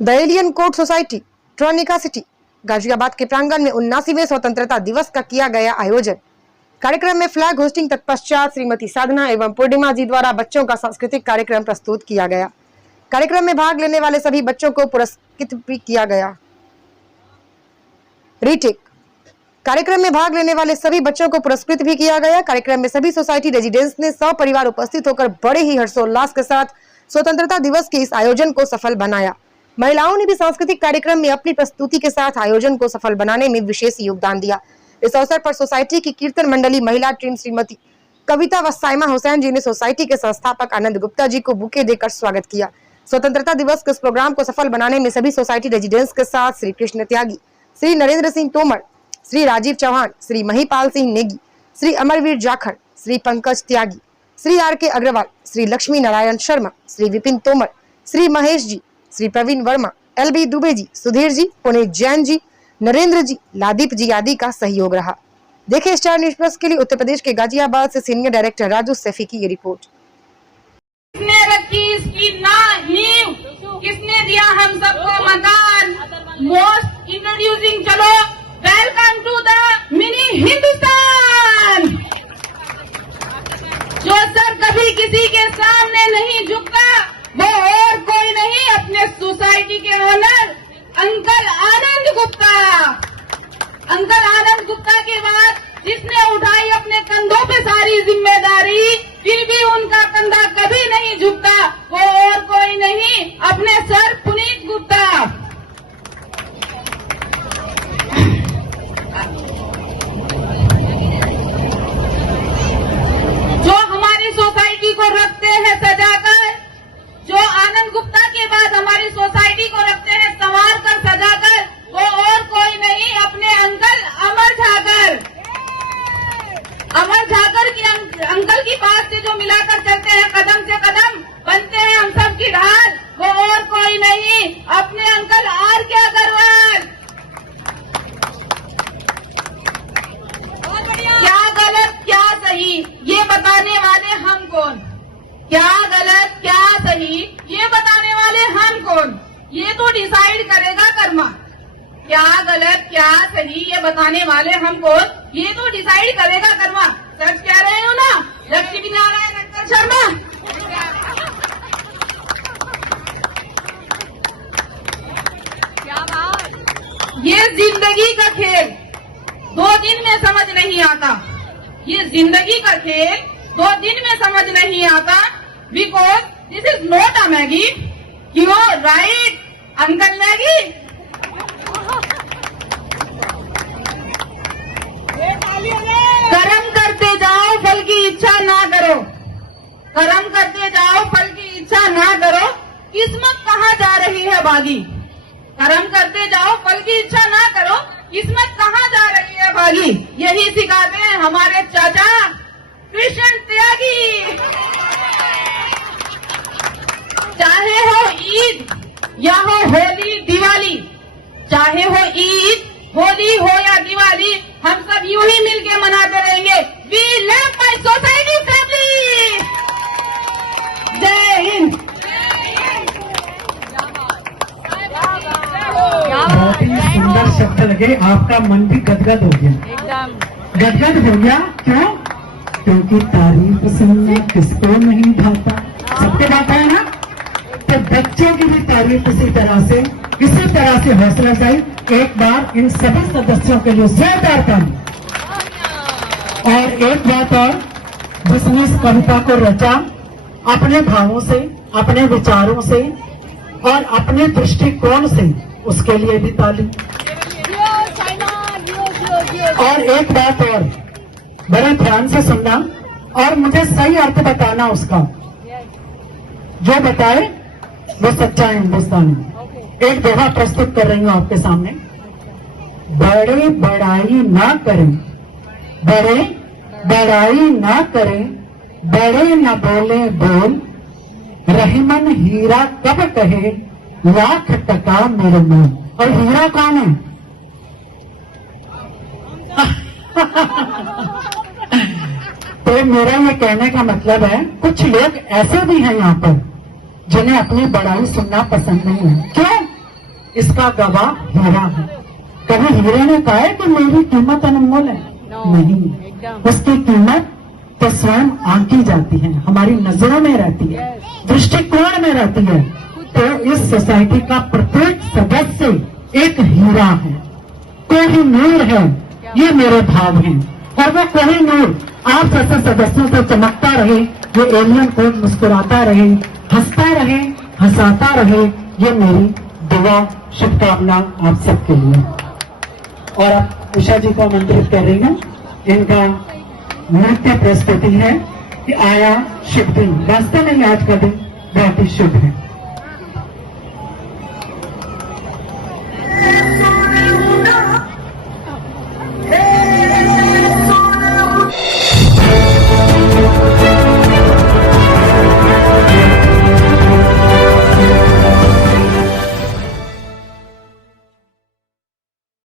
The alien court society Tronica city Ghaziabad के प्रांगण में 79वें स्वतंत्रता दिवस का किया गया आयोजन। कार्यक्रम में फ्लैग होस्टिंग तत्पश्चात श्रीमती साधना एवं पूर्णिमा जी द्वारा बच्चों का सांस्कृतिक कार्यक्रम प्रस्तुत किया गया। कार्यक्रम में भाग लेने वाले सभी बच्चों को पुरस्कृत भी किया गया। रीटेक कार्यक्रम में भाग लेने वाले सभी बच्चों को पुरस्कृत भी किया गया। कार्यक्रम में सभी सोसाइटी रेजिडेंट्स ने सपरिवार उपस्थित होकर बड़े ही हर्षोल्लास के साथ स्वतंत्रता दिवस के इस आयोजन को सफल बनाया। महिलाओं ने भी सांस्कृतिक कार्यक्रम में अपनी प्रस्तुति के साथ आयोजन को सफल बनाने में विशेष योगदान दिया। इस अवसर पर सोसाइटी की कीर्तन मंडली महिला टीम श्रीमती कविता व साइमा हुसैन जी ने सोसाइटी के संस्थापक आनंद गुप्ता जी को बुके देकर स्वागत किया। स्वतंत्रता दिवस के इस प्रोग्राम को सफल बनाने में सभी सोसाइटी रेजिडेंट्स के साथ श्री कृष्ण त्यागी, श्री नरेंद्र सिंह तोमर, श्री राजीव चौहान, श्री महिपाल सिंह नेगी, श्री अमरवीर जाखड़, श्री पंकज त्यागी, श्री आर.के. अग्रवाल, श्री लक्ष्मी नारायण शर्मा, श्री विपिन तोमर, श्री महेश जी, श्री प्रवीण वर्मा, एल.बी. दुबे जी, सुधीर जी, पुनीत जैन जी, नरेंद्र जी, लादीप जी आदि का सहयोग रहा। देखें स्टार न्यूज प्लस के लिए उत्तर प्रदेश के गाजियाबाद से सीनियर डायरेक्टर राजू सैफी की ये रिपोर्ट। किसने रखी इसकी नींव, किसने दिया हम सबको मकान। मोस्ट इंट्रोड्यूसिंग, चलो welcome to the mini Hindustan. जो सर कभी किसी के सामने नहीं झुकता वो और कोई नहीं, अपने सोसाइटी के ओनर अंकल आनंद गुप्ता। अंकल आनंद गुप्ता के बाद जिसने उठाई अपने कंधों पे सारी जिम्मेदारी, फिर भी उनका कंधा कभी नहीं झुकता, वो और कोई नहीं, अपने सर पुनीत गुप्ता। जो हमारी सोसाइटी को रखते हैं सजाकर, जो आनंद गुप्ता के बाद हमारी सोसाइटी को रखते हैं संवार कर सजाकर, वो और कोई नहीं, अपने अंकल अमर झाकर। अमर झाकर की अंकल की बात से जो मिलाकर चलते हैं, कदम से कदम बनते हैं हम सब की ढाल, वो और कोई नहीं, अपने अंकल आर.के. अग्रवाल। क्या गलत क्या सही ये बताने वाले हम कौन, क्या गलत क्या सही ये बताने वाले हम कौन, ये तो डिसाइड करेगा कर्मा। क्या गलत क्या सही ये बताने वाले हम कौन, ये तो डिसाइड करेगा कर्मा। सच कह रहे हो ना लक्ष्मी नारायण अंकल शर्मा। क्या बात। ये जिंदगी का खेल 2 दिन में समझ नहीं आता, ये जिंदगी का खेल 2 दिन में समझ नहीं आता। Because this is not a Maggi. क्यों राइट अंकल मैगी। कर्म करते जाओ फल की इच्छा ना करो, कर्म करते जाओ फल की इच्छा ना करो, किस्मत कहाँ जा रही है भागी। कर्म करते जाओ फल की इच्छा ना करो, किस्मत कहाँ जा रही है भागी। यही सिखाते हैं हमारे चाचा कृष्ण त्यागी। चाहे हो ईद या हो होली दिवाली, चाहे हो ईद होली हो या दिवाली, हम सब यूं ही मिलके मनाते रहेंगे। We love my society family. जय हिंद। बहुत ही सुंदर शब्द लगे, आपका मन भी गदगद हो गया, एकदम गदगद हो गया। क्यों? क्योंकि तारीफ सुनना किसको नहीं भाता, सबको भाता है ना। तो बच्चों की भी तारीफ इसी तरह से हौसला अफजाई। एक बार इन सभी सदस्यों के लिए जोरदार ताली। और एक बात और, जिसने इस कविता को रचा अपने भावों से, अपने विचारों से और अपने दृष्टिकोण से, उसके लिए भी ताली। और एक बात और, बड़े ध्यान से सुनना और मुझे सही अर्थ बताना उसका, जो बताए वो सच्चा हिंदुस्तानी। एक दोहा प्रस्तुत कर रही हूं आपके सामने। बड़े बड़ाई ना करें, बड़े बड़ाई ना करें, बड़े न बोले बोल, रहीमन हीरा कब कहे, लाख टका मेरे मोल। और हीरा कौन है? तो मेरा ये कहने का मतलब है, कुछ लोग ऐसे भी हैं यहाँ पर जिन्हें अपनी बड़ाई सुनना पसंद नहीं है। क्यों? इसका गवाह हीरा है। कभी हीरे ने कहा है कि मेरी कीमत अनमोल है? नहीं, उसकी कीमत तो स्वयं आंकी जाती है, हमारी नजरों में रहती है, दृष्टिकोण में रहती है। तो इस सोसाइटी का प्रत्येक सदस्य एक हीरा है, कोई नूर है, ये मेरे भाव हैं। और वो कोई नूर आप जैसे सदस्यों से चमकता रहे, ये एलियन कोड मुस्कुराता रहे, हंसता रहे, हंसाता रहे, ये मेरी दुआ शुभकामना आप सबके लिए। और अब उषा जी को आमंत्रित कर रही हूँ, इनका नृत्य प्रस्तुति है कि आया शुभ दिन। वास्तव में आज का दिन बहुत ही शुभ है।